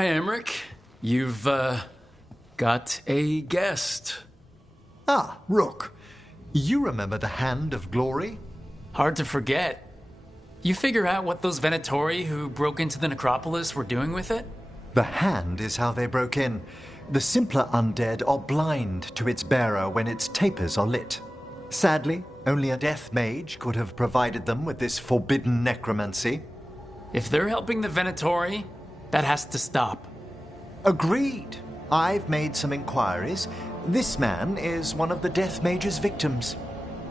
Hi, Emmerich. You've, got a guest. Ah, Rook. You remember the Hand of Glory? Hard to forget. You figure out what those Venatori who broke into the necropolis were doing with it? The hand is how they broke in. The simpler undead are blind to its bearer when its tapers are lit. Sadly, only a death mage could have provided them with this forbidden necromancy. If they're helping the Venatori, that has to stop. Agreed. I've made some inquiries. This man is one of the death mage's victims.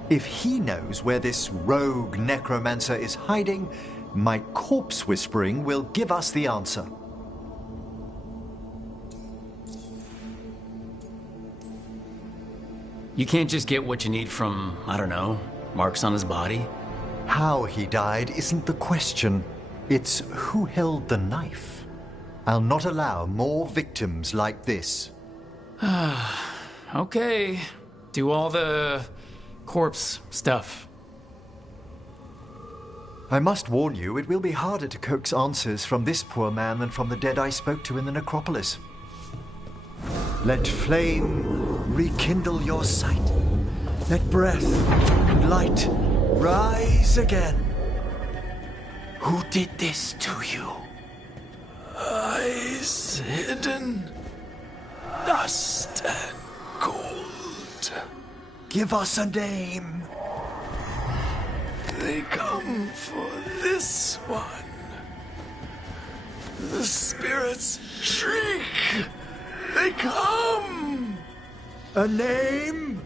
If he knows where this rogue necromancer is hiding, my corpse whispering will give us the answer. You can't just get what you need from, I don't know, marks on his body? How he died isn't the question. It's who held the knife. I'll not allow more victims like this. Okay. Do all the corpse stuff. I must warn you, it will be harder to coax answers from this poor man than from the dead I spoke to in the necropolis. Let flame rekindle your sight. Let breath and light rise again. Who did this to you? Eyes hidden, dust and gold. Give us a name. They come for this one. The spirits shriek. They come. A name?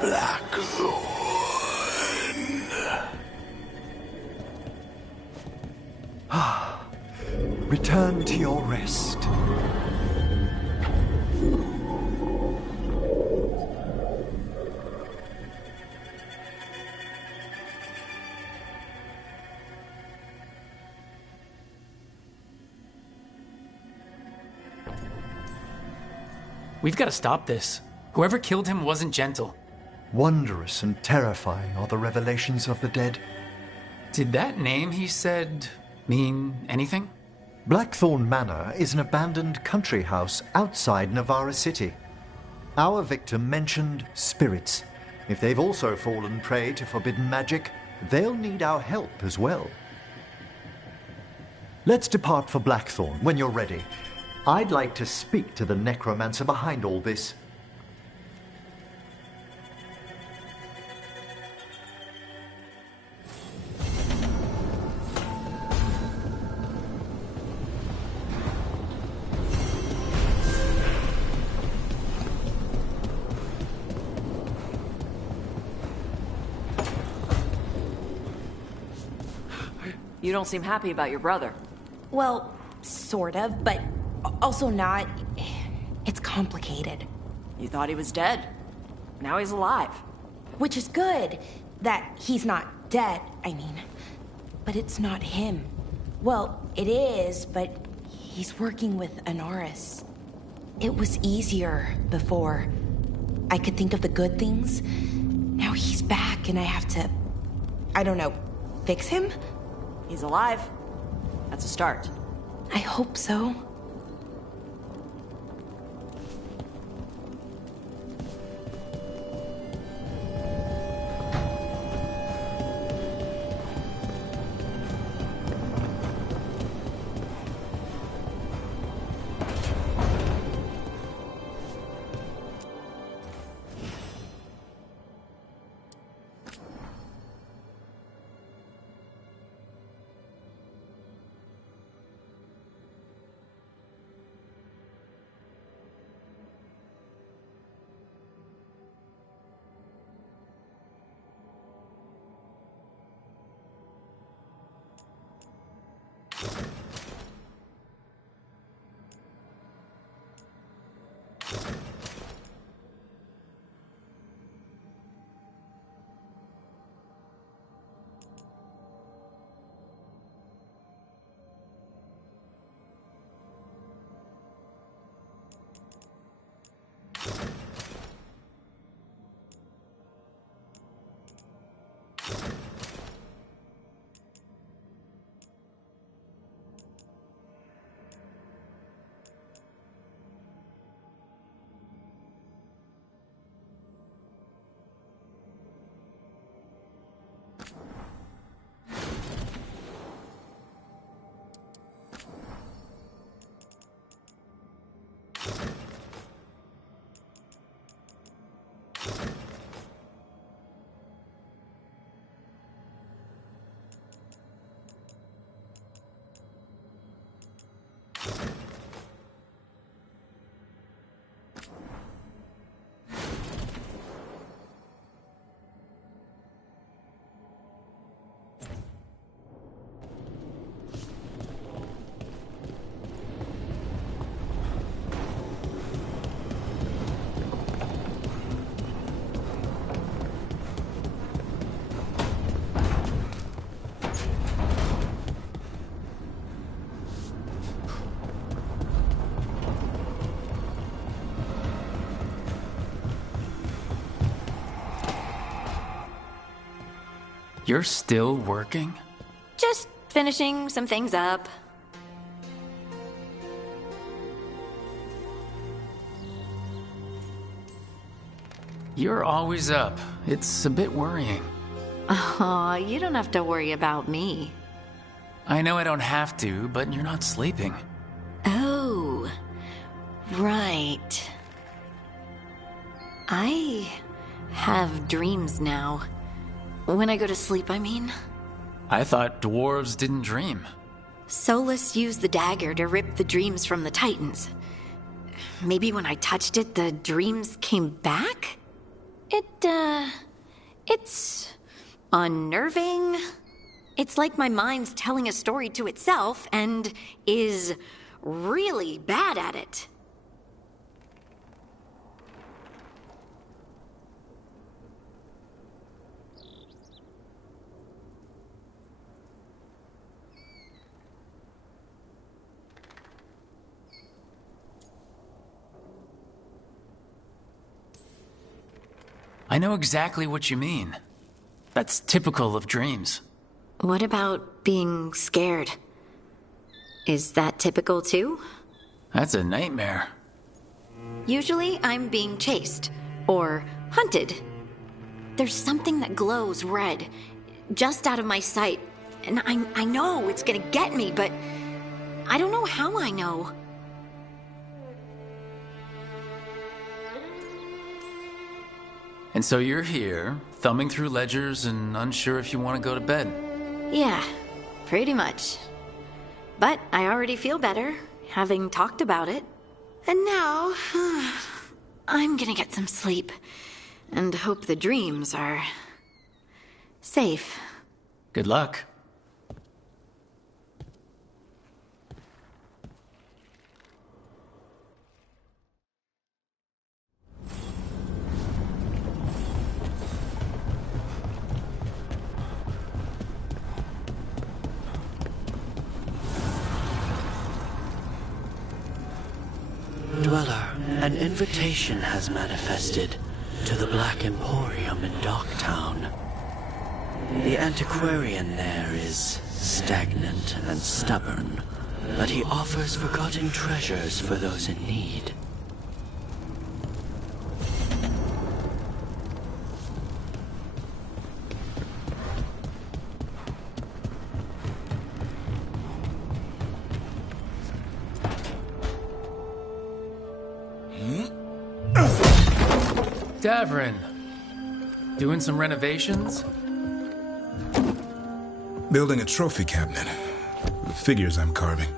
Blackthorn. Return to your rest. We've got to stop this. Whoever killed him wasn't gentle. Wondrous and terrifying are the revelations of the dead. Did that name he said mean anything? Blackthorn Manor is an abandoned country house outside Navarra City. Our victim mentioned spirits. If they've also fallen prey to forbidden magic, they'll need our help as well. Let's depart for Blackthorn when you're ready. I'd like to speak to the necromancer behind all this. You don't seem happy about your brother. Well, sort of, but also not. It's complicated. You thought he was dead. Now he's alive. Which is good, that he's not dead, I mean. But it's not him. Well, it is, but he's working with Anaris. It was easier before. I could think of the good things. Now he's back and I have to, I don't know, fix him? He's alive. That's a start. I hope so. You're still working? Just finishing some things up. You're always up. It's a bit worrying. Aw, you don't have to worry about me. I know I don't have to, but you're not sleeping. Oh, right. I have dreams now. When I go to sleep, I mean. I thought dwarves didn't dream. Solus used the dagger to rip the dreams from the Titans. Maybe when I touched it, the dreams came back? It's unnerving. It's like my mind's telling a story to itself and is really bad at it. I know exactly what you mean. That's typical of dreams. What about being scared? Is that typical too? That's a nightmare. Usually I'm being chased or hunted. There's something that glows red, just out of my sight, and I know it's gonna get me, but I don't know how I know. And so you're here, thumbing through ledgers and unsure if you want to go to bed. Yeah, pretty much. But I already feel better, having talked about it. And now, I'm gonna get some sleep, and hope the dreams are safe. Good luck. Dweller, an invitation has manifested to the Black Emporium in Docktown. The antiquarian there is stagnant and stubborn, but he offers forgotten treasures for those in need. Davrin, doing some renovations? Building a trophy cabinet. The figures I'm carving.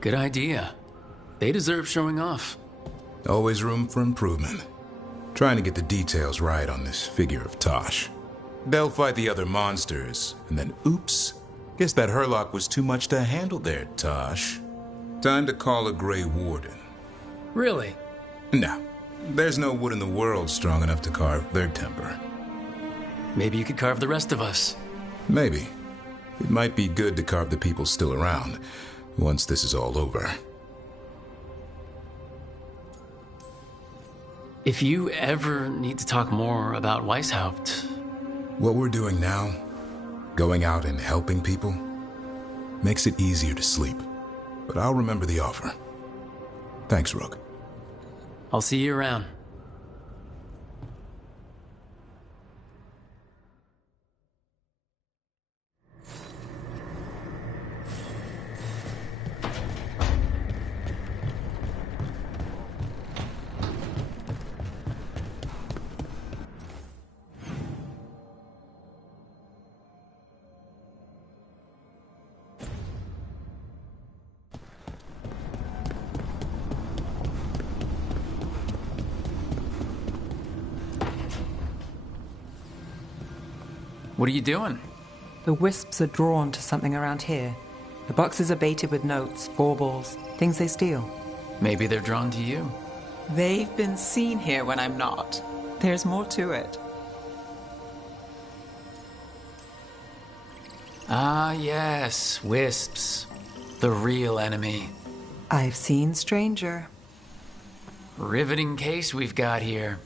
Good idea. They deserve showing off. Always room for improvement. Trying to get the details right on this figure of Tosh. They'll fight the other monsters, and then oops. Guess that Herlock was too much to handle there, Tosh. Time to call a Grey Warden. Really? No. There's no wood in the world strong enough to carve their temper. Maybe you could carve the rest of us. Maybe. It might be good to carve the people still around, once this is all over. If you ever need to talk more about Weishaupt... What we're doing now, going out and helping people, makes it easier to sleep. But I'll remember the offer. Thanks, Rook. I'll see you around. What are you doing? The wisps are drawn to something around here. The boxes are baited with notes, baubles, things they steal. Maybe they're drawn to you. They've been seen here when I'm not. There's more to it. Ah, yes, wisps. The real enemy. I've seen stranger. Riveting case we've got here.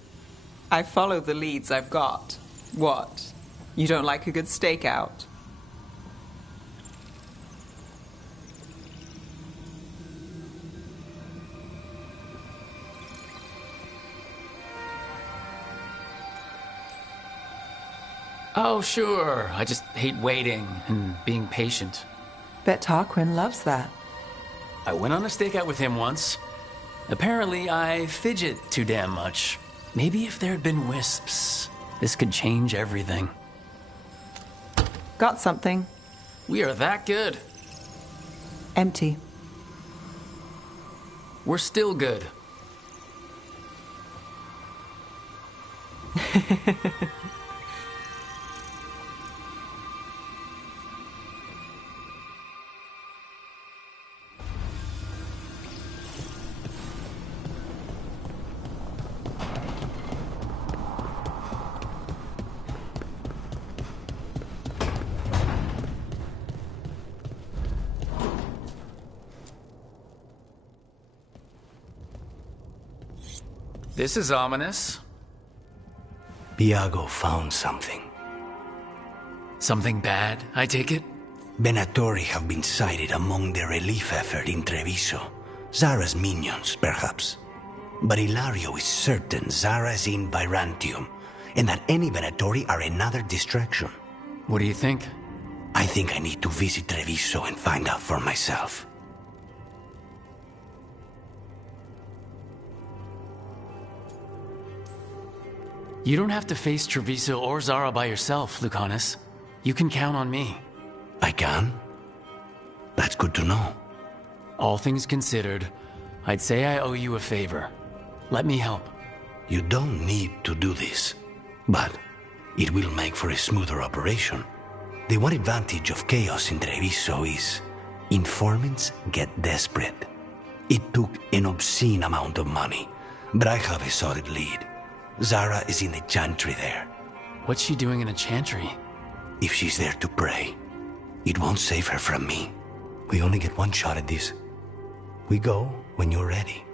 I follow the leads I've got. What? You don't like a good stakeout? Oh, sure. I just hate waiting and being patient. Bet Tarquin loves that. I went on a stakeout with him once. Apparently, I fidget too damn much. Maybe if there had been wisps, this could change everything. Got something. We are that good. Empty. We're still good. This is ominous. Biago found something. Something bad, I take it? Venatori have been sighted among the relief effort in Treviso. Zara's minions, perhaps. But Ilario is certain Zara is in Byrantium, and that any Venatori are another distraction. What do you think? I think I need to visit Treviso and find out for myself. You don't have to face Treviso or Zara by yourself, Lucanus. You can count on me. I can? That's good to know. All things considered, I'd say I owe you a favor. Let me help. You don't need to do this, but it will make for a smoother operation. The one advantage of chaos in Treviso is informants get desperate. It took an obscene amount of money, but I have a solid lead. Zara is in the chantry there. What's she doing in a chantry? If she's there to pray, it won't save her from me. We only get one shot at this. We go when you're ready.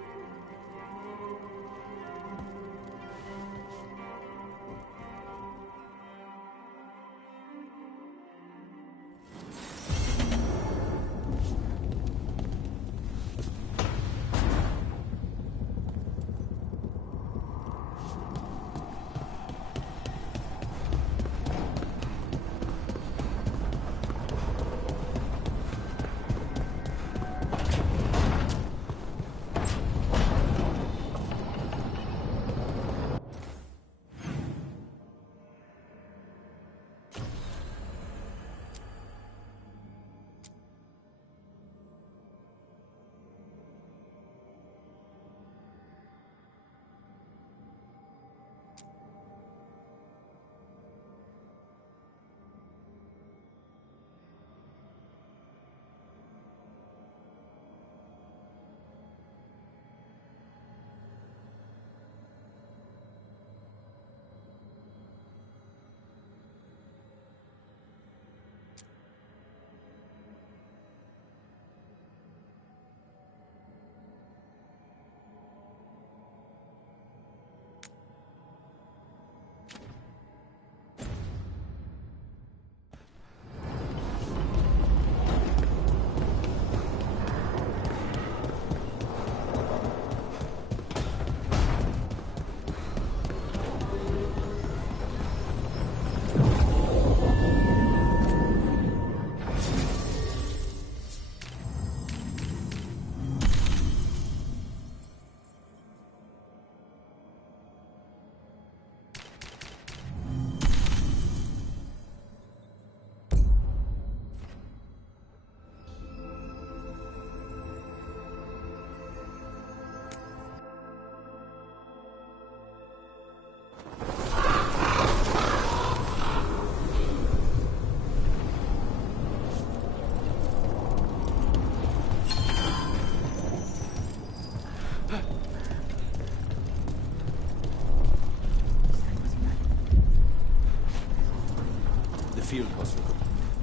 field hospital.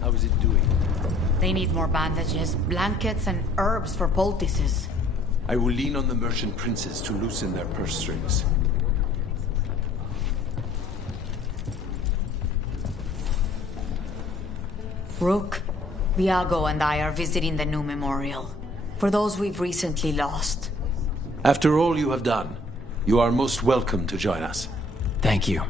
How is it doing? They need more bandages, blankets, and herbs for poultices. I will lean on the merchant princes to loosen their purse strings. Rook, Viago and I are visiting the new memorial. For those we've recently lost. After all you have done, you are most welcome to join us. Thank you.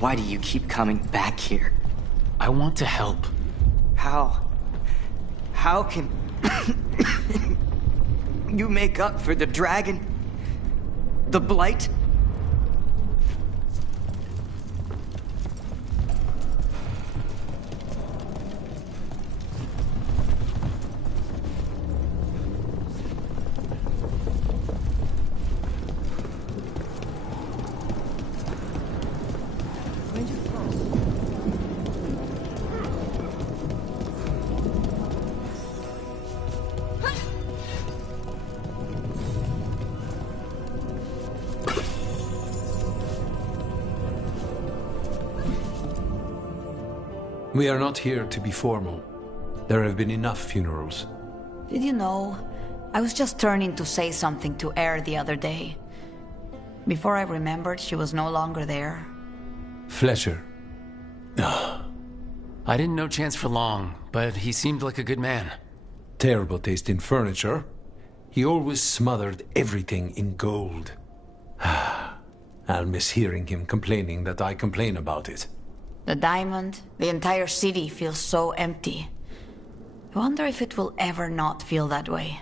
Why do you keep coming back here? I want to help. How? How can you make up for the dragon? The blight? We are not here to be formal. There have been enough funerals. Did you know? I was just turning to say something to Air the other day. Before I remembered, she was no longer there. Fletcher. I didn't know Chance for long, but he seemed like a good man. Terrible taste in furniture. He always smothered everything in gold. I'll miss hearing him complaining that I complain about it. The diamond, the entire city feels so empty. I wonder if it will ever not feel that way.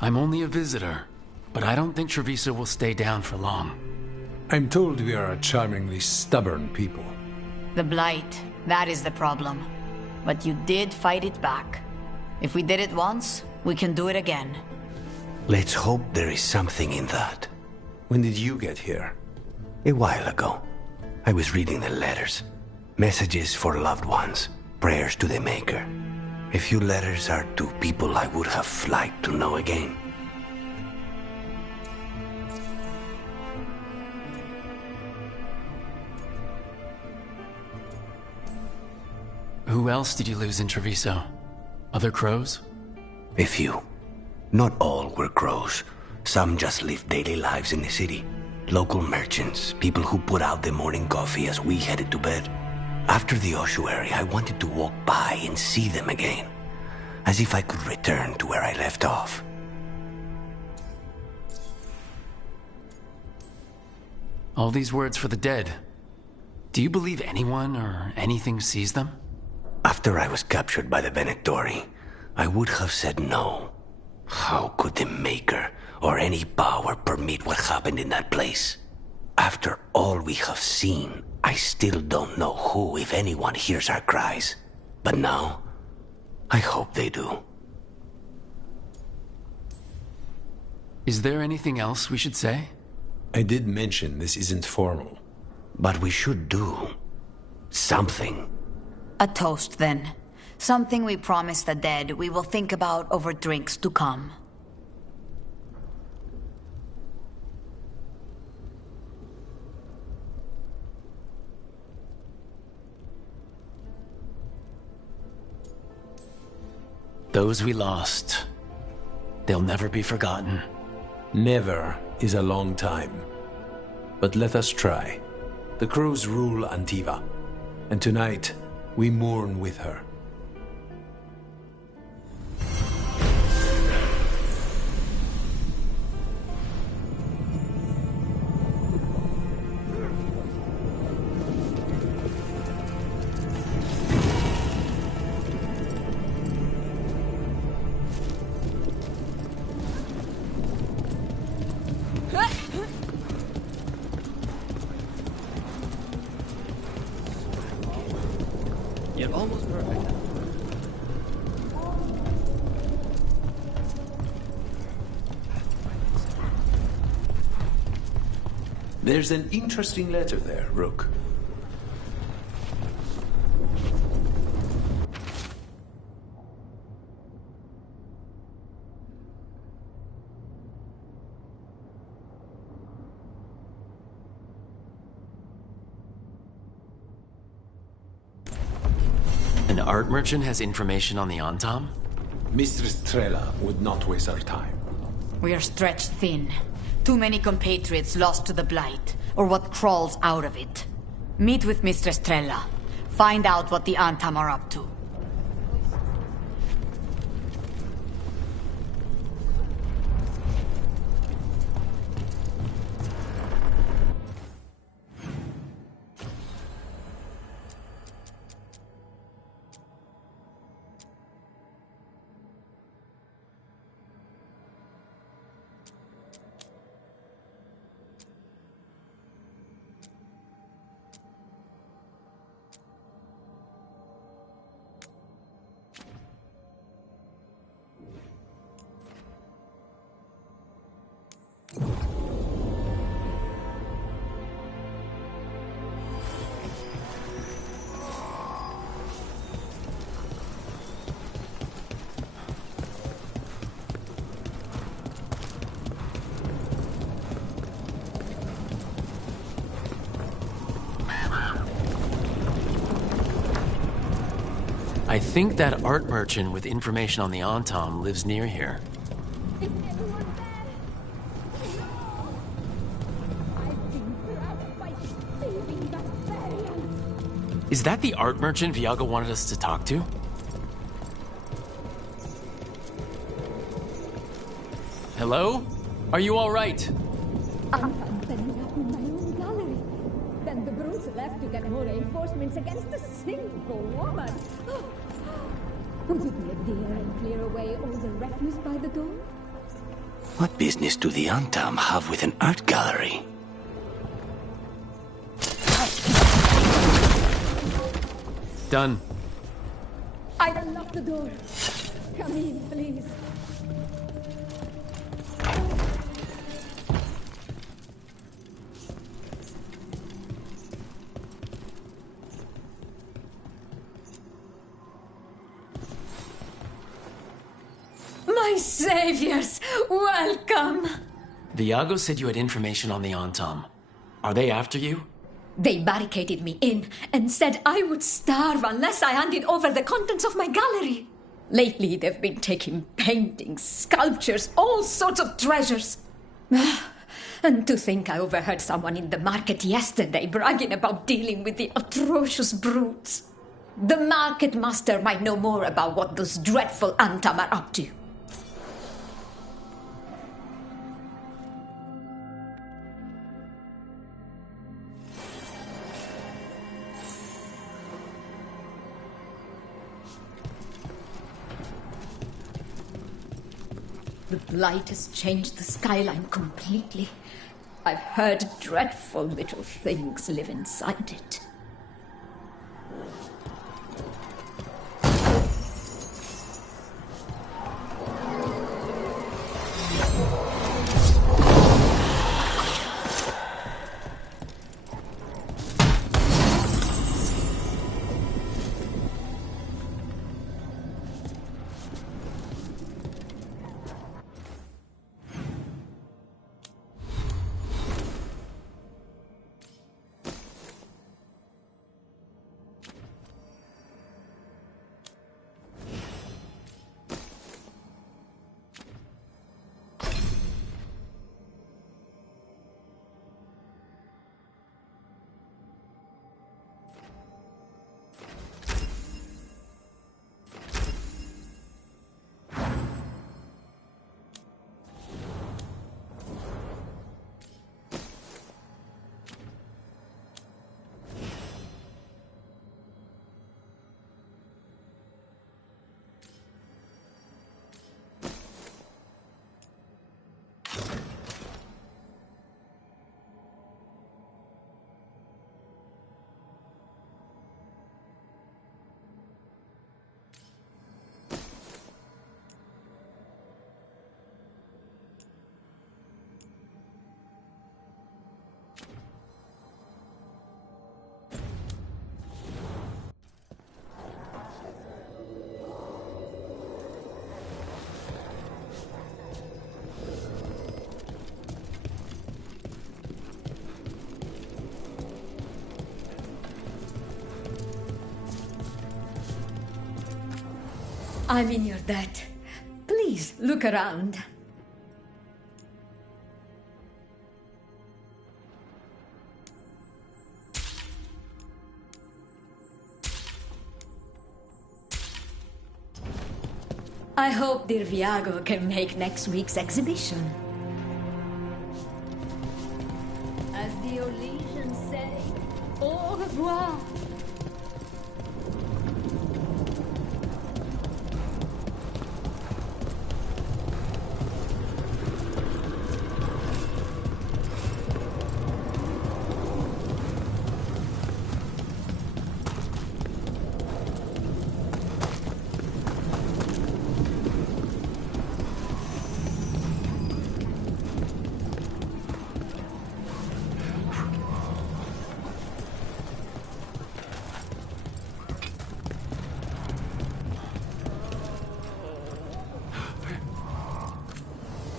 I'm only a visitor, but I don't think Treviso will stay down for long. I'm told we are a charmingly stubborn people. The Blight, that is the problem. But you did fight it back. If we did it once, we can do it again. Let's hope there is something in that. When did you get here? A while ago. I was reading the letters. Messages for loved ones. Prayers to the Maker. A few letters are to people I would have liked to know again. Who else did you lose in Treviso? Other crows? A few. Not all were crows. Some just lived daily lives in the city. Local merchants, people who put out the morning coffee as we headed to bed. After the ossuary, I wanted to walk by and see them again. As if I could return to where I left off. All these words for the dead. Do you believe anyone or anything sees them? A After I was captured by the Venectori, I would have said no. How could the Maker or any power permit what happened in that place? After all we have seen, I still don't know who, if anyone, hears our cries. But now, I hope they do. Is there anything else we should say? I did mention this isn't formal. But we should do something. A toast, then. Something we promise the dead we will think about over drinks to come. Those we lost, they'll never be forgotten. Never is a long time. But let us try. The crows rule Antiva, and tonight we mourn with her. You're almost perfect. There's an interesting letter there, Rook. An art merchant has information on the Antam? Mistress Trella would not waste our time. We are stretched thin. Too many compatriots lost to the Blight, or what crawls out of it. Meet with Mistress Trella. Find out what the Antam are up to. I think that art merchant with information on the Antam lives near here. Is that the art merchant Viago wanted us to talk to? Hello? Are you all right? I'm setting up in my own gallery. Then the brutes left to get more reinforcements against a single woman. Would you be a dear and clear away all the refuse by the door? What business do the Antam have with an art gallery? Done. I will lock the door. Come in, please. My saviors, welcome! Viago said you had information on the Antam. Are they after you? They barricaded me in and said I would starve unless I handed over the contents of my gallery. Lately, they've been taking paintings, sculptures, all sorts of treasures. And to think I overheard someone in the market yesterday bragging about dealing with the atrocious brutes. The market master might know more about what those dreadful Antam are up to. The blight has changed the skyline completely. I've heard dreadful little things live inside it. I'm in your debt. Please look around. I hope dear Viago can make next week's exhibition. As the Olesians say, au revoir.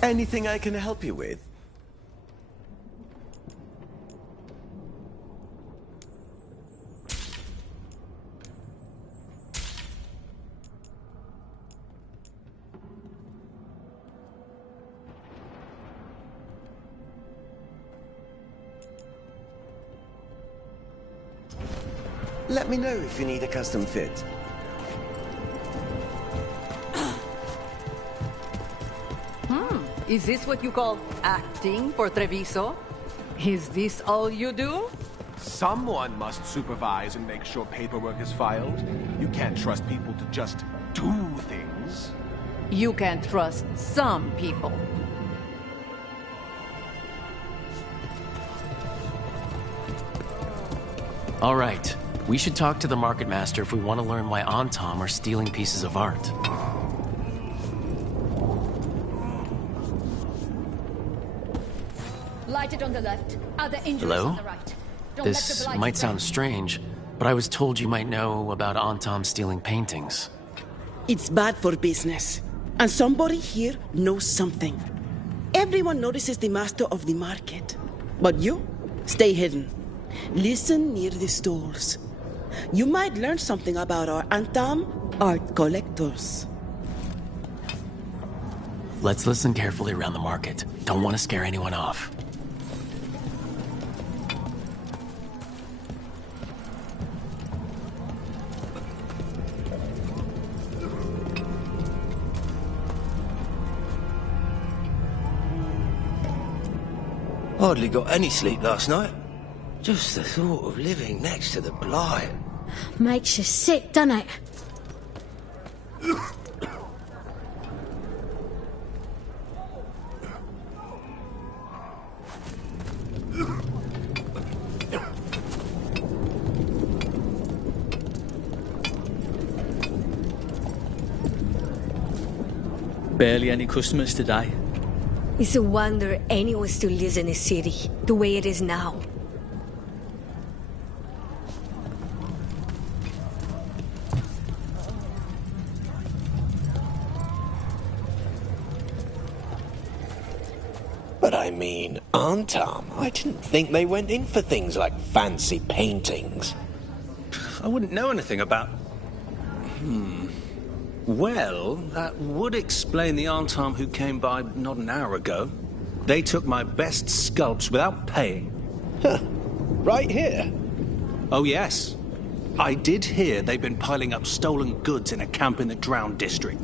Anything I can help you with? Let me know if you need a custom fit. Is this what you call acting for Treviso? Is this all you do? Someone must supervise and make sure paperwork is filed. You can't trust people to just do things. You can't trust some people. All right. We should talk to the market master if we want to learn why Antam are stealing pieces of art. Lighted on the left, other injuries Hello? on the right. Don't let This the blight might sound rain. strange, but I was told you might know about Antam stealing paintings. It's bad for business. And somebody here knows something. Everyone notices the master of the market. But you, stay hidden. Listen near the stalls. You might learn something about our Antam art collectors. Let's listen carefully around the market. Don't want to scare anyone off. Hardly got any sleep last night. Just the thought of living next to the blight. Makes you sick, doesn't it? Barely any customers today. It's a wonder anyone still lives in the city, the way it is now. But I mean, Antam, I didn't think they went in for things like fancy paintings. I wouldn't know anything about... Well, that would explain the Antam who came by not an hour ago. They took my best sculpts without paying. Right here? Oh, yes. I did hear they've been piling up stolen goods in a camp in the Drowned district.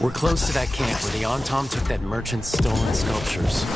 We're close to that camp where the Antam took that merchant's stolen sculptures.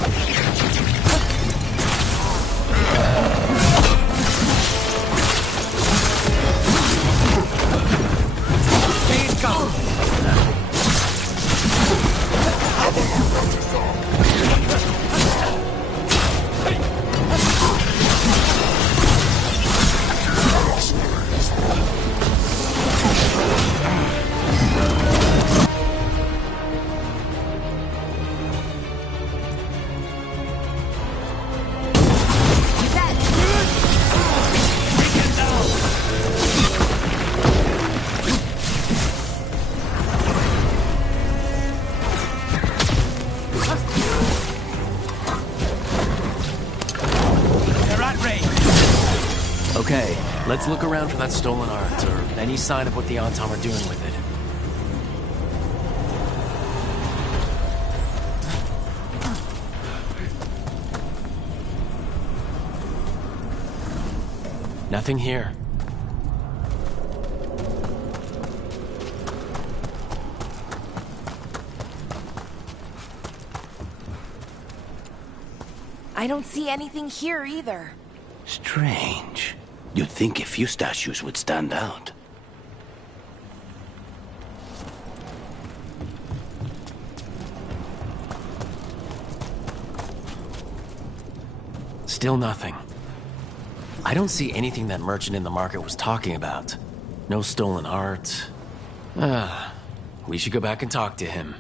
Okay, let's look around for that stolen art, or any sign of what the Antam are doing with it. Nothing here. I don't see anything here either. Strange. You'd think a few statues would stand out. Still nothing. I don't see anything that merchant in the market was talking about. No stolen art. We should go back and talk to him.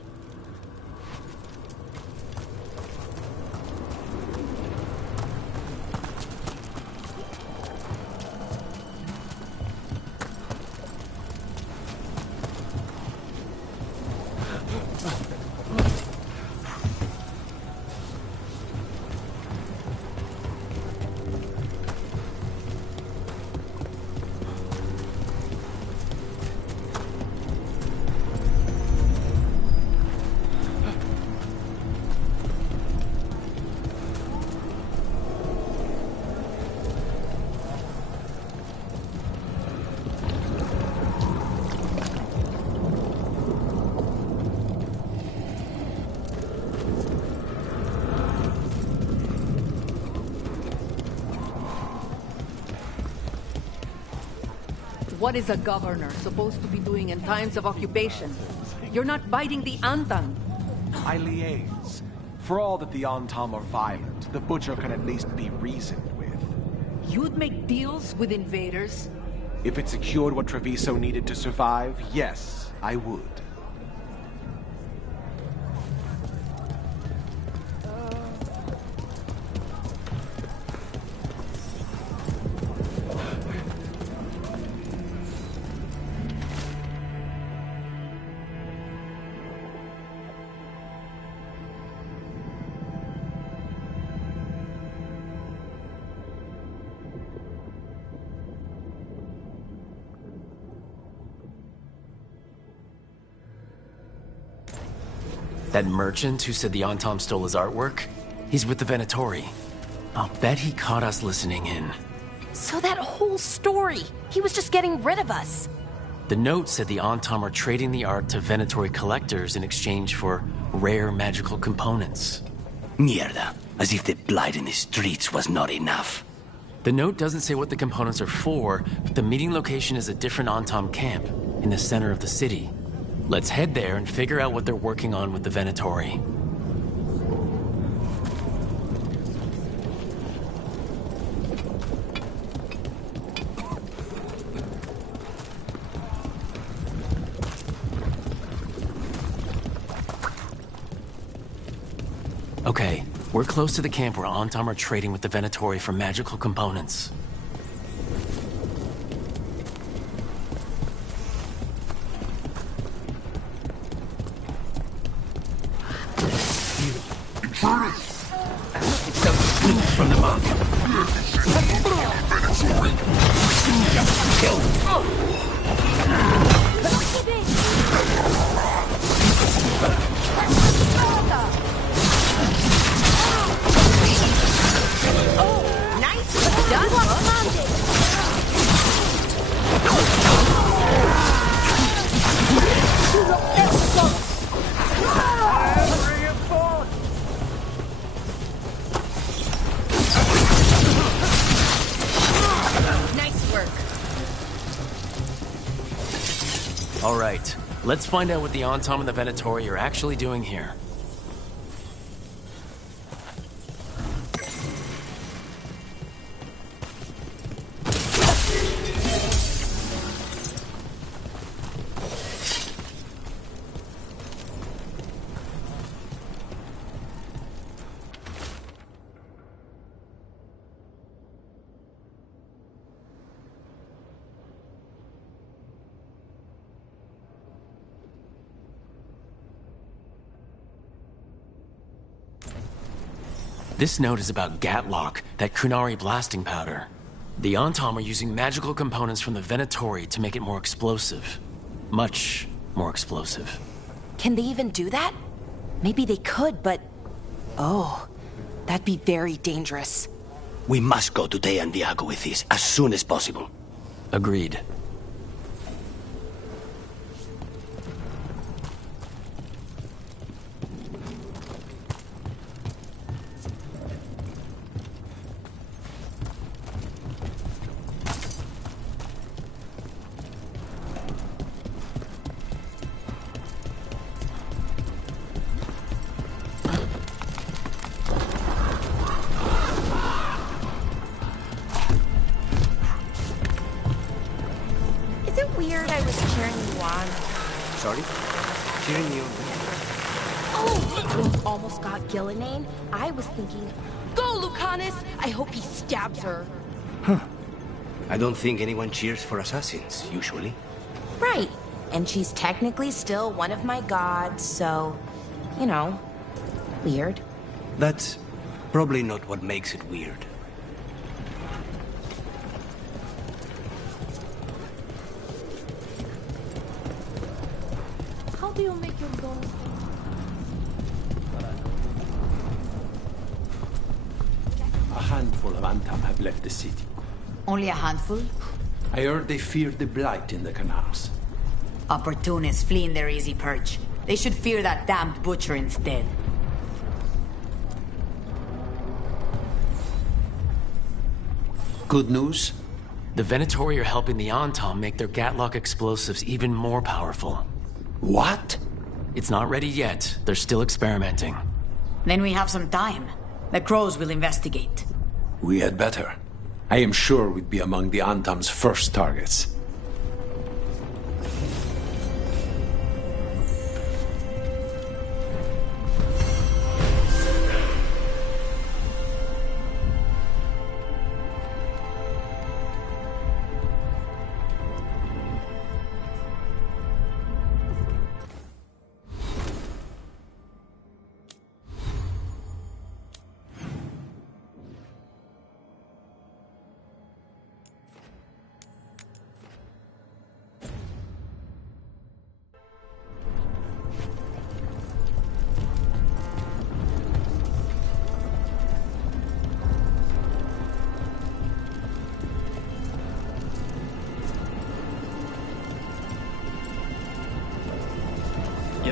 What is a governor supposed to be doing in times of occupation? You're not biting the Antam. I liaise. For all that the Antam are violent, the Butcher can at least be reasoned with. You'd make deals with invaders? If it secured what Treviso needed to survive, yes, I would. That merchant who said the Antom stole his artwork? He's with the Venatori. I'll bet he caught us listening in. So that whole story, he was just getting rid of us. The note said the Antom are trading the art to Venatori collectors in exchange for rare magical components. Mierda. As if the blight in the streets was not enough. The note doesn't say what the components are for, but the meeting location is a different Antom camp, in the center of the city. Let's head there and figure out what they're working on with the Venatori. Okay, we're close to the camp where Antom are trading with the Venatori for magical components. From the market. Oh, nice done, Nice work. All right, let's find out what the Antom and the Venatori are actually doing here. This note is about Gatlock, that Kunari blasting powder. The Antom are using magical components from the Venatori to make it more explosive. Much more explosive. Can they even do that? Maybe they could, but... Oh, that'd be very dangerous. We must go to Diago with this as soon as possible. Agreed. Is it weird I was cheering you on? Sorry? Cheering you. Oh, when you almost got Gillinane, I was thinking, go, Lucanus! I hope he stabs her. I don't think anyone cheers for assassins, usually. Right. And she's technically still one of my gods, so, you know, weird. That's probably not what makes it weird. How do you make your dough? A handful of Antam have left the city. Only a handful? I heard they feared the blight in the canals. Opportunists fleeing their easy perch. They should fear that damned butcher instead. Good news? The Venatori are helping the Antom make their Gatlock explosives even more powerful. What? It's not ready yet. They're still experimenting. Then we have some time. The crows will investigate. We had better. I am sure we'd be among the Antam's first targets.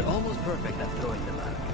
You're almost perfect at throwing them out.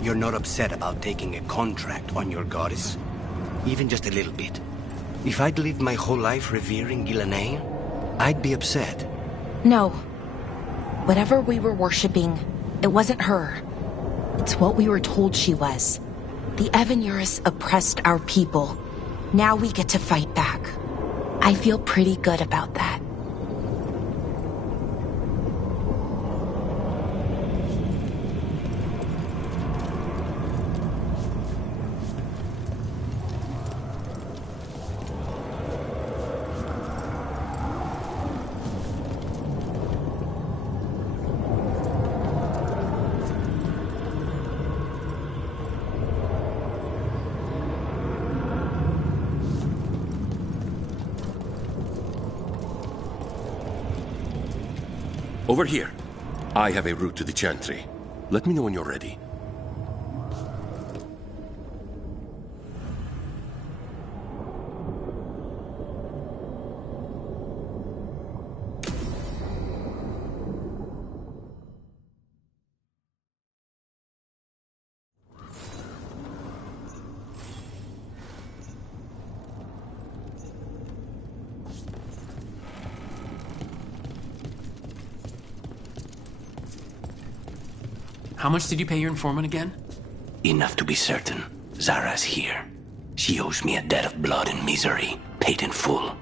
You're not upset about taking a contract on your goddess? Even just a little bit. If I'd lived my whole life revering Ghilanea, I'd be upset. No. Whatever we were worshipping, it wasn't her. It's what we were told she was. The Evanuris oppressed our people. Now we get to fight back. I feel pretty good about that. Over here. I have a route to the Chantry. Let me know when you're ready. How much did you pay your informant again? Enough to be certain. Zara's here. She owes me a debt of blood and misery, paid in full.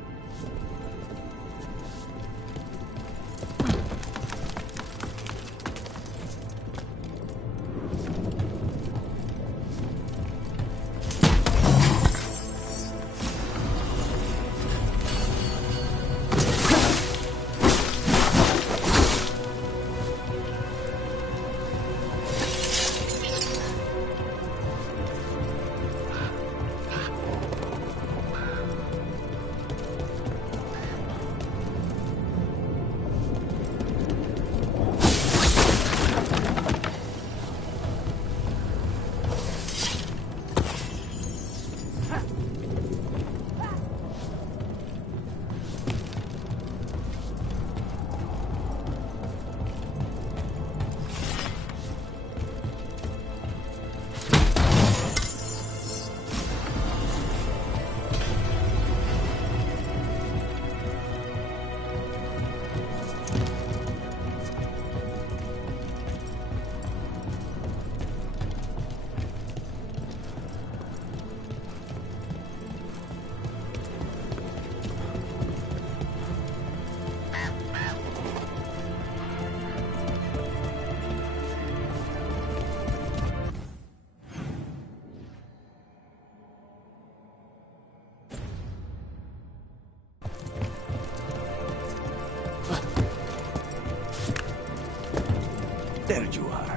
There you are.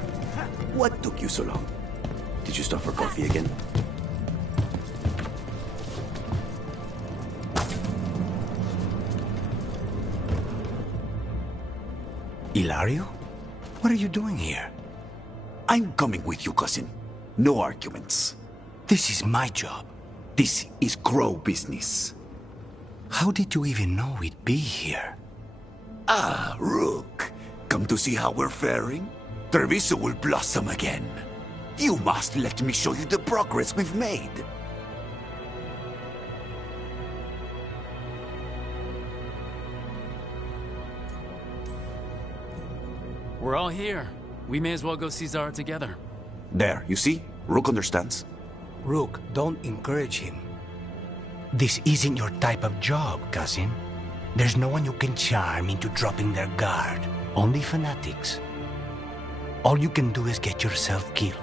What took you so long? Did you stop for coffee again? Ilario? What are you doing here? I'm coming with you, cousin. No arguments. This is my job. This is Crow business. How did you even know we'd be here? Ah, Rook. Come to see how we're faring? Treviso will blossom again. You must let me show you the progress we've made. We're all here. We may as well go see Zara together. There, you see? Rook understands. Rook, don't encourage him. This isn't your type of job, cousin. There's no one you can charm into dropping their guard. Only fanatics. All you can do is get yourself killed.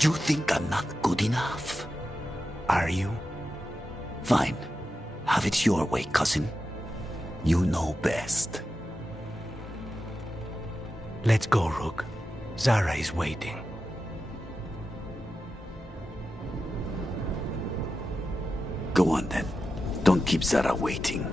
You think I'm not good enough? Are you? Fine. Have it your way, cousin. You know best. Let's go, Rook. Zara is waiting. Go on then. Don't keep Zara waiting.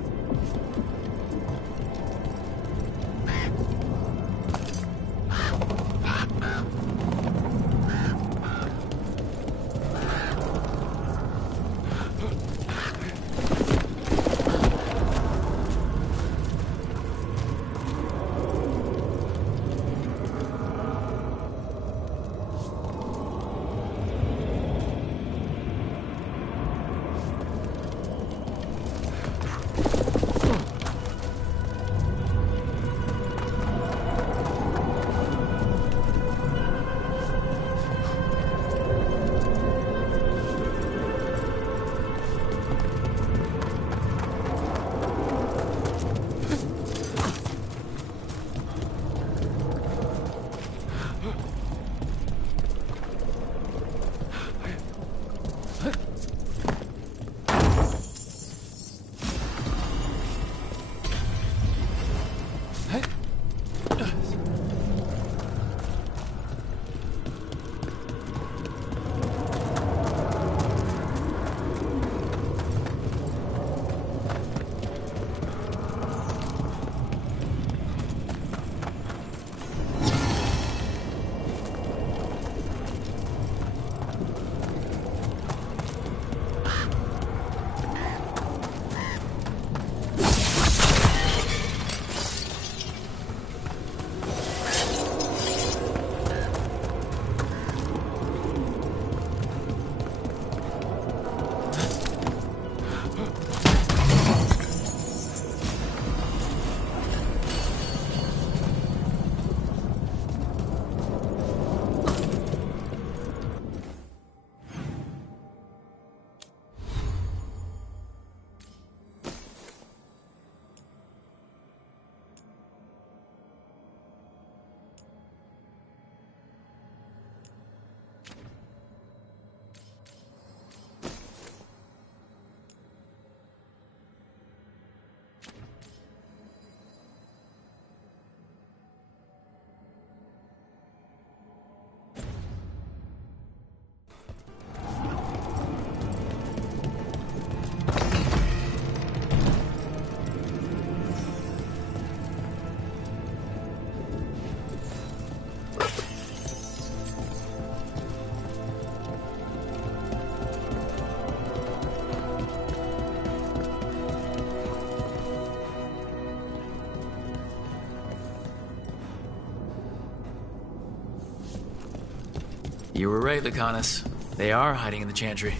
You were right, Lucanus. They are hiding in the chantry.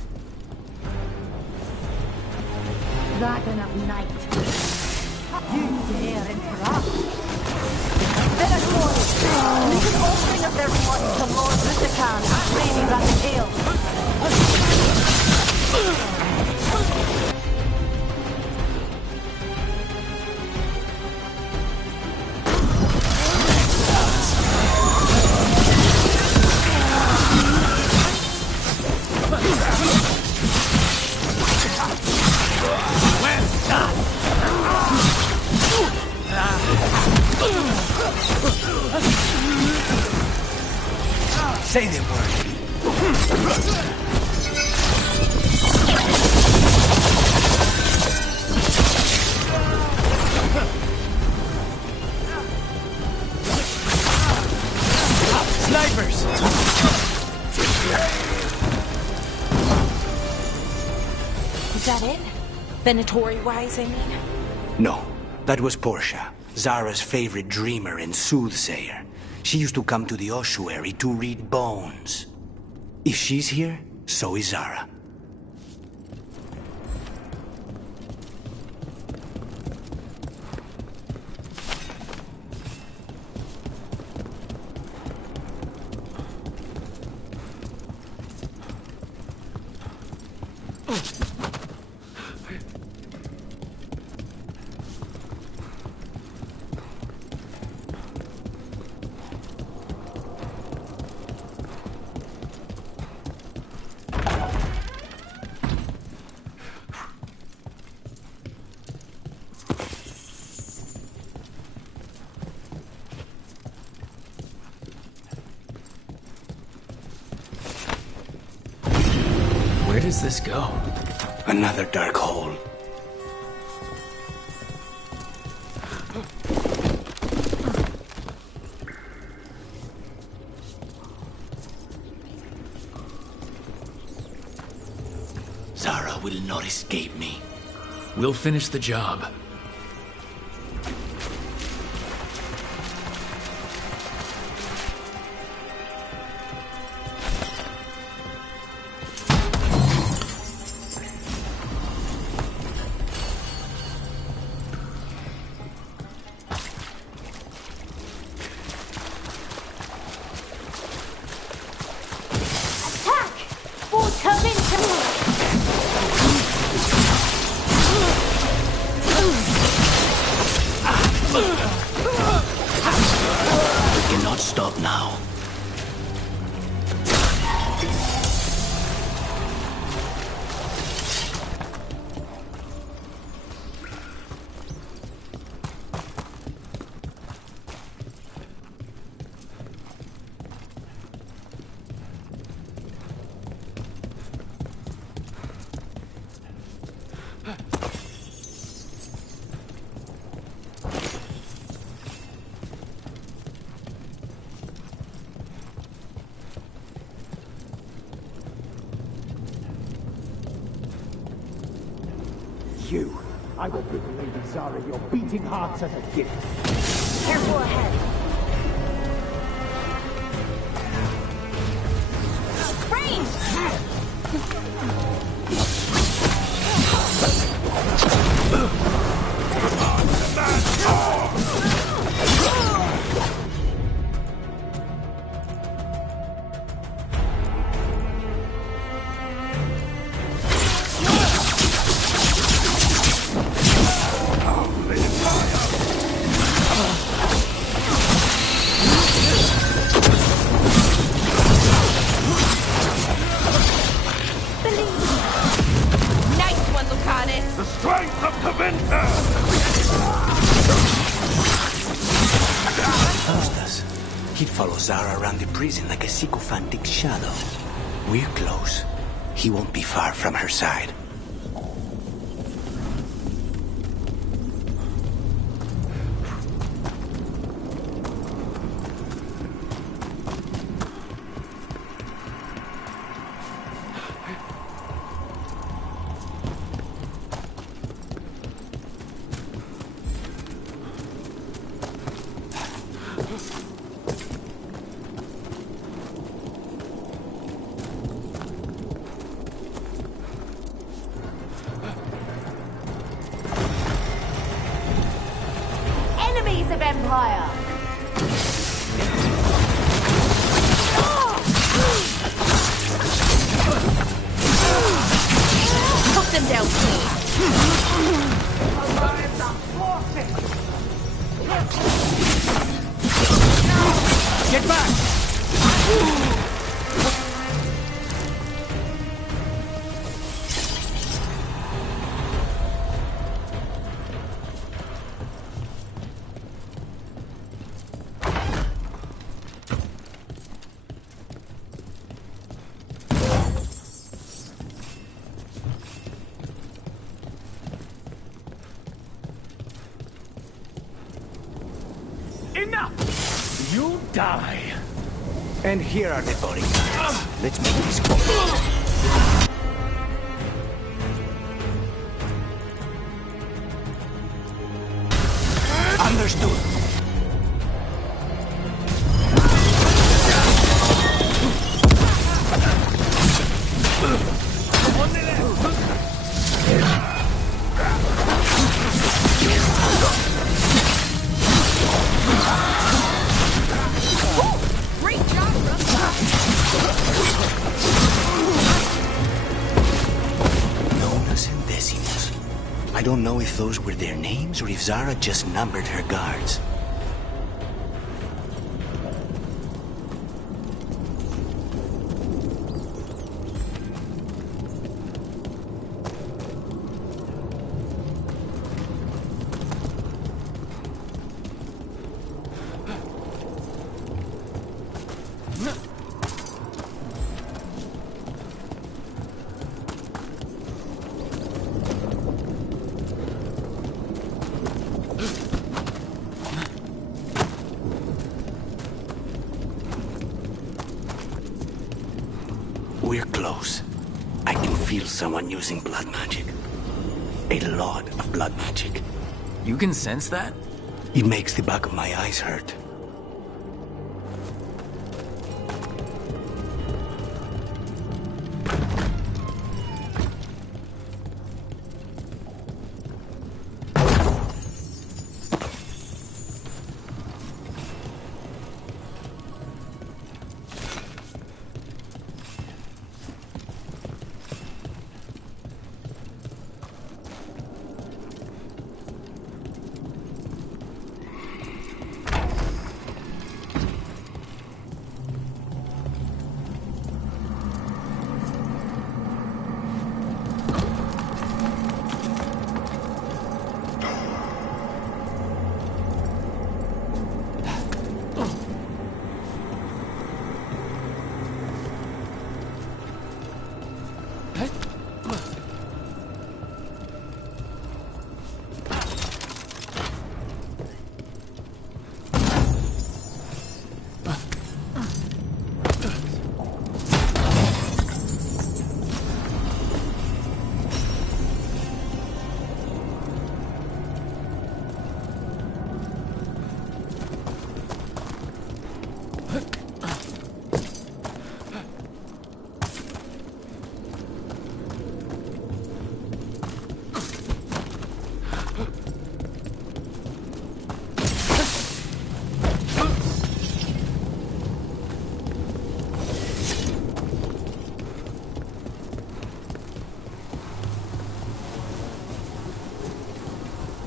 Dragon of Night. You dare interrupt. Venator! Make an offering of their blood to Lord Lusican and Lady Raphael. Well done! Say the word. Snipers! Is that it? Venatori-wise, I mean? No, that was Portia, Zara's favorite dreamer and soothsayer. She used to come to the ossuary to read bones. If she's here, so is Zara. Where does this go? Another dark hole. Zara will not escape me. We'll finish the job. We cannot stop now. You. I will give Lady Zara your beating hearts as a gift. Careful ahead. The strength of the winter! Us. He'd follow Zara around the prison like a sycophantic shadow. We're close. He won't be far from her side. Enemies of Empire! Put them down, Get back! die. And here are the bodyguards. Let's make this quick. Understood. I don't know if those were their names or if Zara just numbered her guards. We're close. I can feel someone using blood magic. A lot of blood magic. You can sense that? It makes the back of my eyes hurt.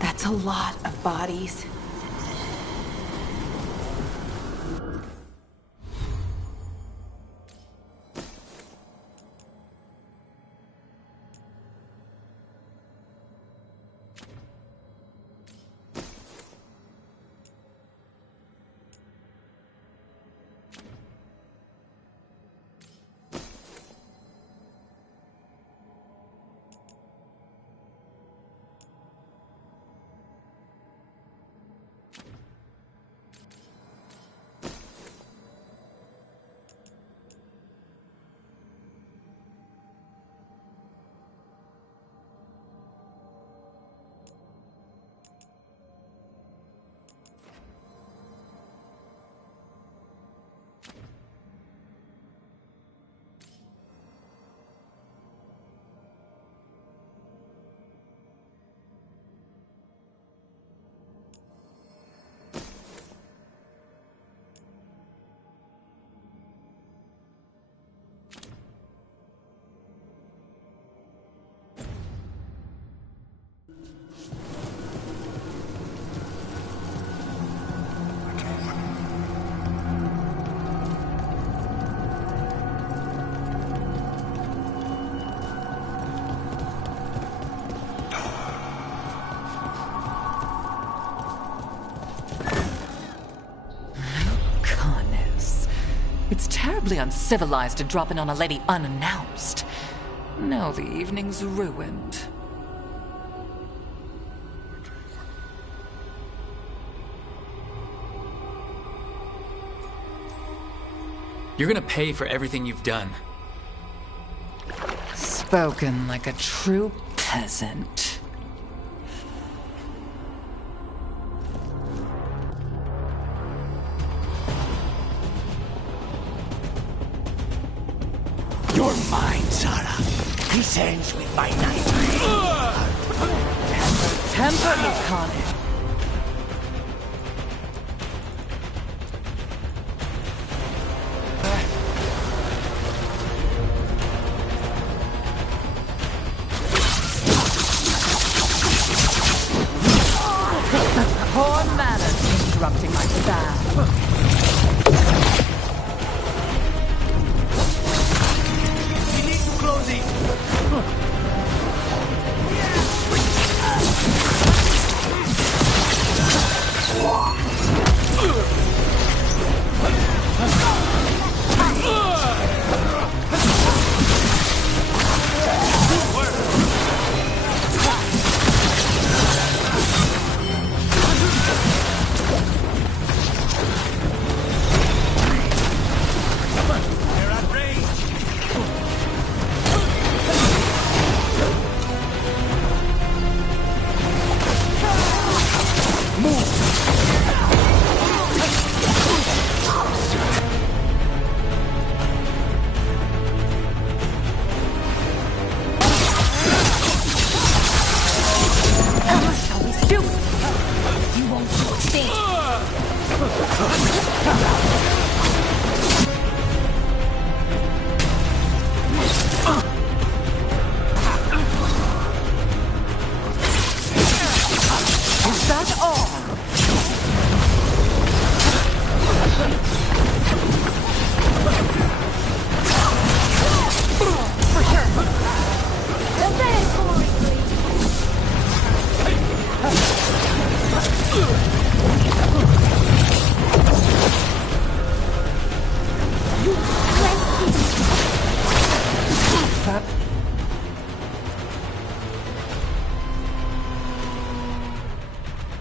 That's a lot of bodies. It's terribly uncivilized to drop in on a lady unannounced. Now the evening's ruined. You're gonna pay for everything you've done. Spoken like a true peasant. You're mine, Sarah. This ends with my night. Temper you, Connie. Poor manners interrupting my bath. We need to close it.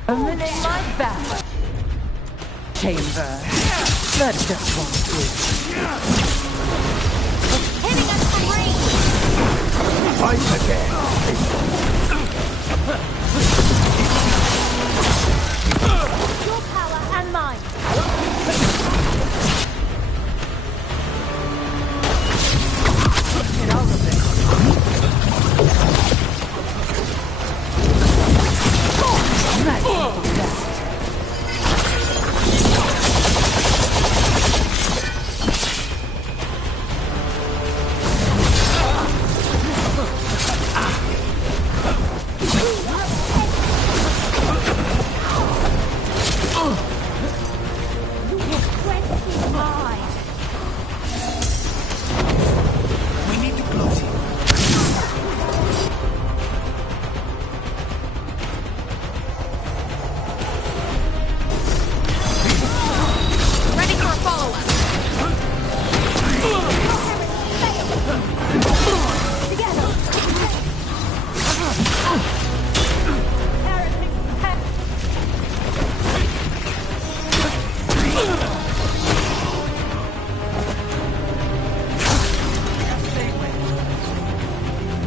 Eliminate my back. Chamber. That just won't do. Hitting us from range. Fight again. Your power and mine. Get out of there.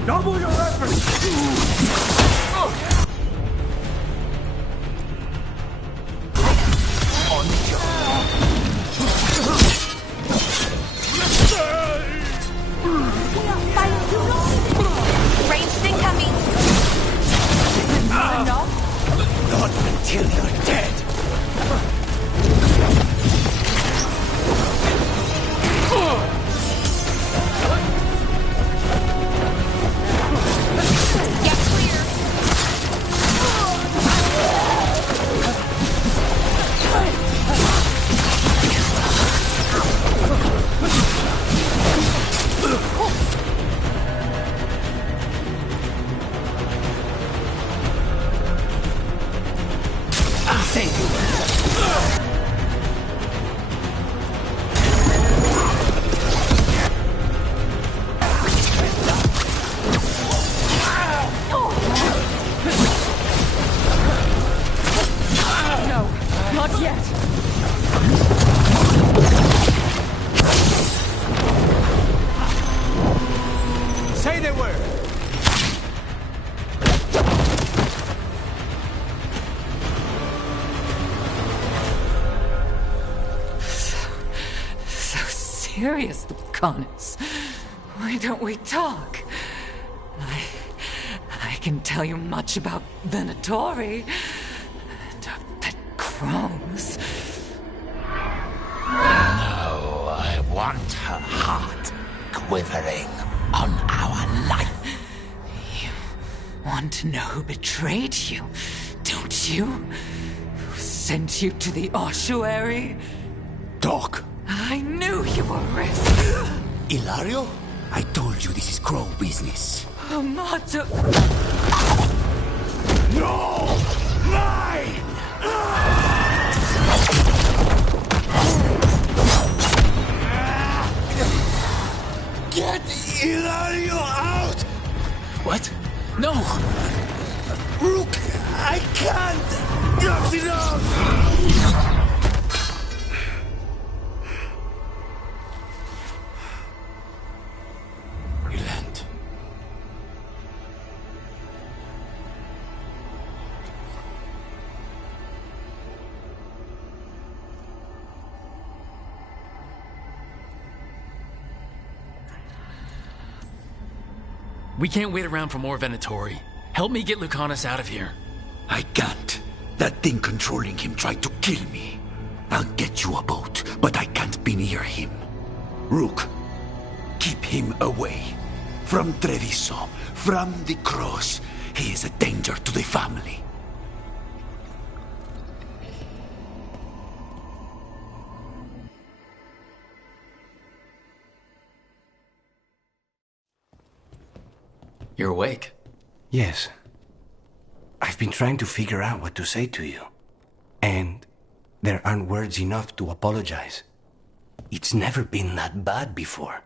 Double your efforts! On the job. Ranged incoming. Not until you're dead. Get clear. curious, Lucanus. Why don't we talk? I can tell you much about Venatori and that crows. No, I want her heart quivering on our life. You want to know who betrayed you, don't you? Who sent you to the ossuary? Talk. I knew you were risk. Ilario? I told you this is crow business. Amato. No! Mine! Get Ilario out! What? No! Rook, I can't! That's enough! Relent. We can't wait around for more Venatori. Help me get Lucanus out of here. I can't. That thing controlling him tried to kill me. I'll get you a boat, but I can't be near him. Rook, keep him away. From Treviso, from the cross. He is a danger to the family. You're awake. Yes. I've been trying to figure out what to say to you. And there aren't words enough to apologize. It's never been that bad before.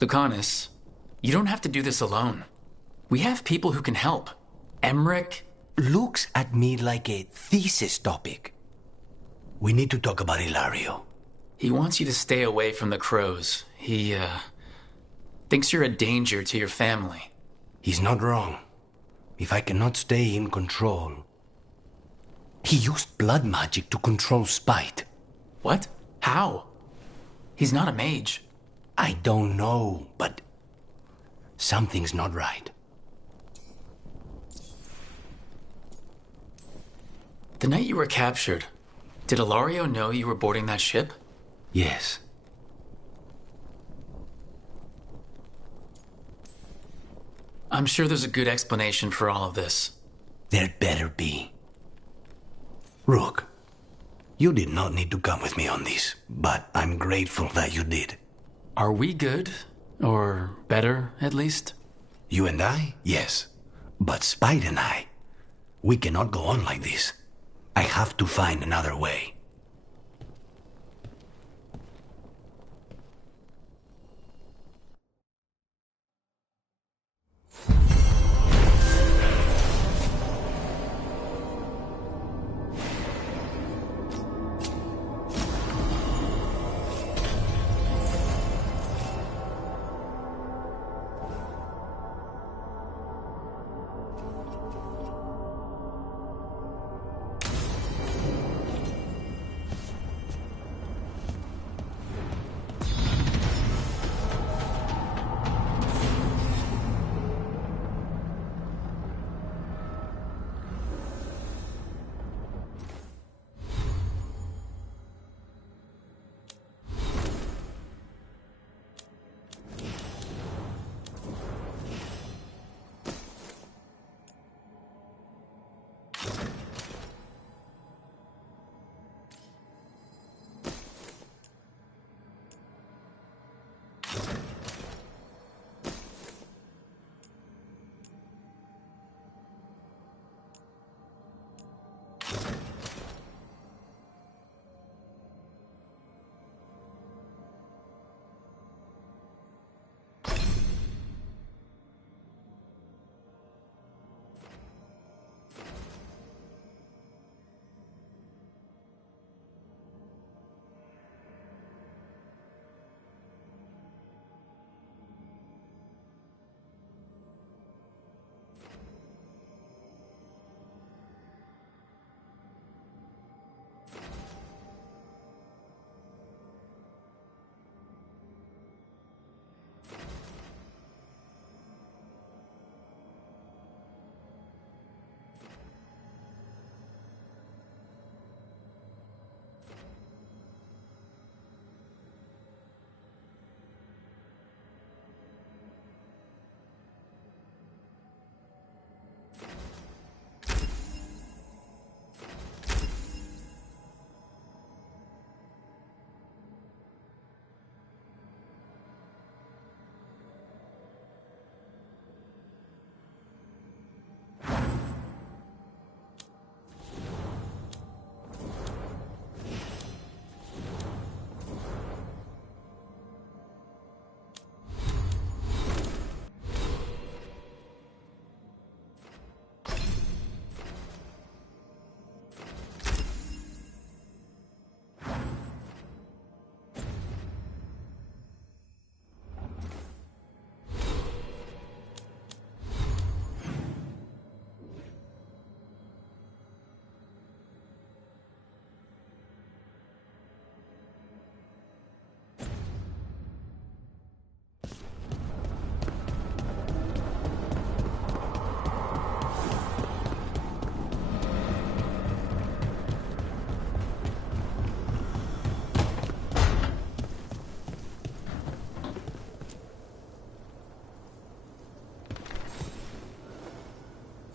Lucanus, you don't have to do this alone. We have people who can help. Emmerich looks at me like a thesis topic. We need to talk about Ilario. He wants you to stay away from the crows. He, thinks you're a danger to your family. He's not wrong. If I cannot stay in control... He used blood magic to control spite. What? How? He's not a mage. I don't know, but something's not right. The night you were captured, did Ilario know you were boarding that ship? Yes. I'm sure there's a good explanation for all of this. There'd better be. Rook, you did not need to come with me on this, but I'm grateful that you did. Are we good? Or better, at least? You and I? Yes. But Spite and I, we cannot go on like this. I have to find another way.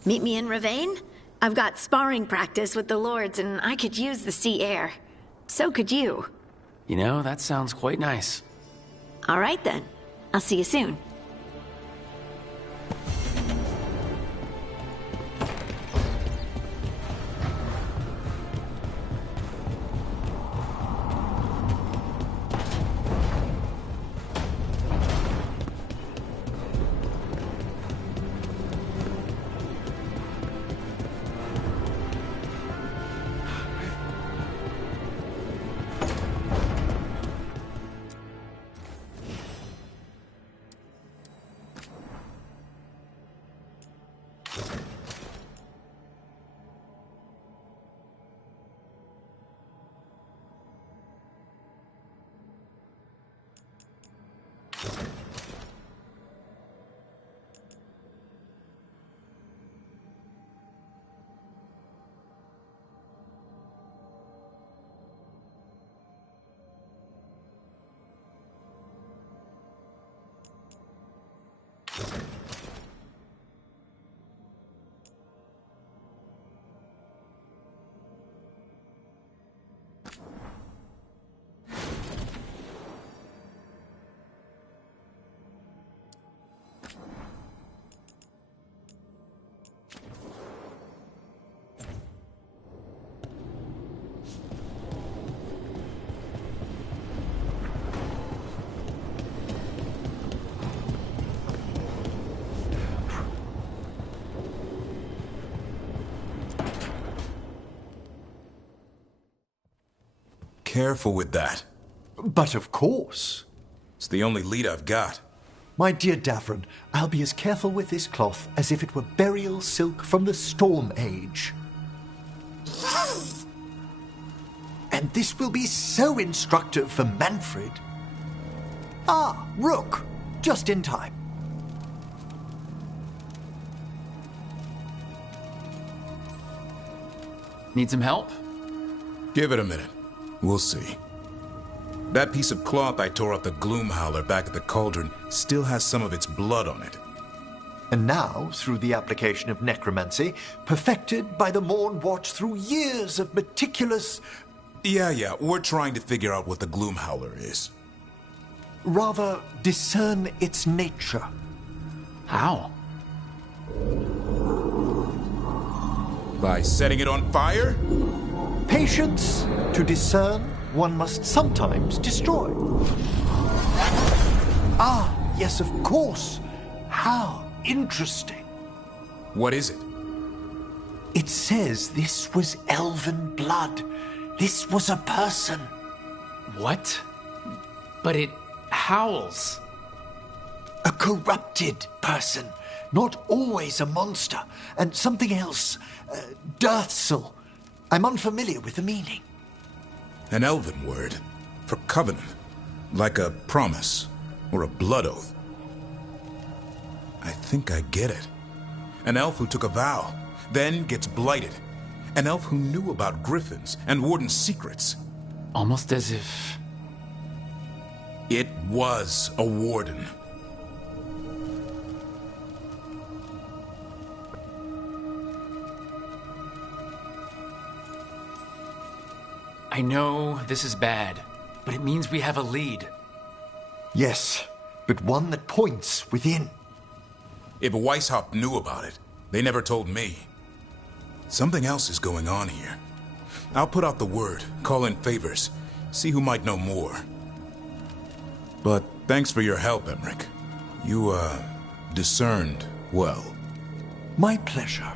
Meet me in Ravane? I've got sparring practice with the lords, and I could use the sea air. So could you. You know, that sounds quite nice. All right, then. I'll see you soon. Careful with that. But of course. It's the only lead I've got. My dear Davron, I'll be as careful with this cloth as if it were burial silk from the Storm Age. And this will be so instructive for Manfred. Ah, Rook, just in time. Need some help? Give it a minute. We'll see. That piece of cloth I tore off the Gloom Howler back at the cauldron still has some of its blood on it. And now, through the application of necromancy, perfected by the Morn Watch through years of meticulous... Yeah, we're trying to figure out what the Gloom Howler is. Rather, discern its nature. How? By setting it on fire? Patience. To discern, one must sometimes destroy. Ah, yes, of course. How interesting. What is it? It says this was elven blood. This was a person. What? But it howls. A corrupted person. Not always a monster. And something else. Dirthsel. I'm unfamiliar with the meaning. An elven word for covenant, like a promise or a blood oath. I think I get it. An elf who took a vow, then gets blighted. An elf who knew about griffins and warden's secrets. Almost as if... It was a warden. I know this is bad, but it means we have a lead. Yes, but one that points within. If Weishaupt knew about it, they never told me. Something else is going on here. I'll put out the word, call in favors, see who might know more. But thanks for your help, Emmerich. You, discerned well. My pleasure.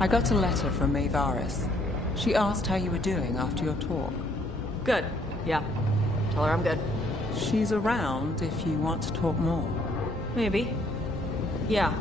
I got a letter from Maevaris. She asked how you were doing after your talk. Good. Yeah. Tell her I'm good. She's around if you want to talk more. Maybe. Yeah.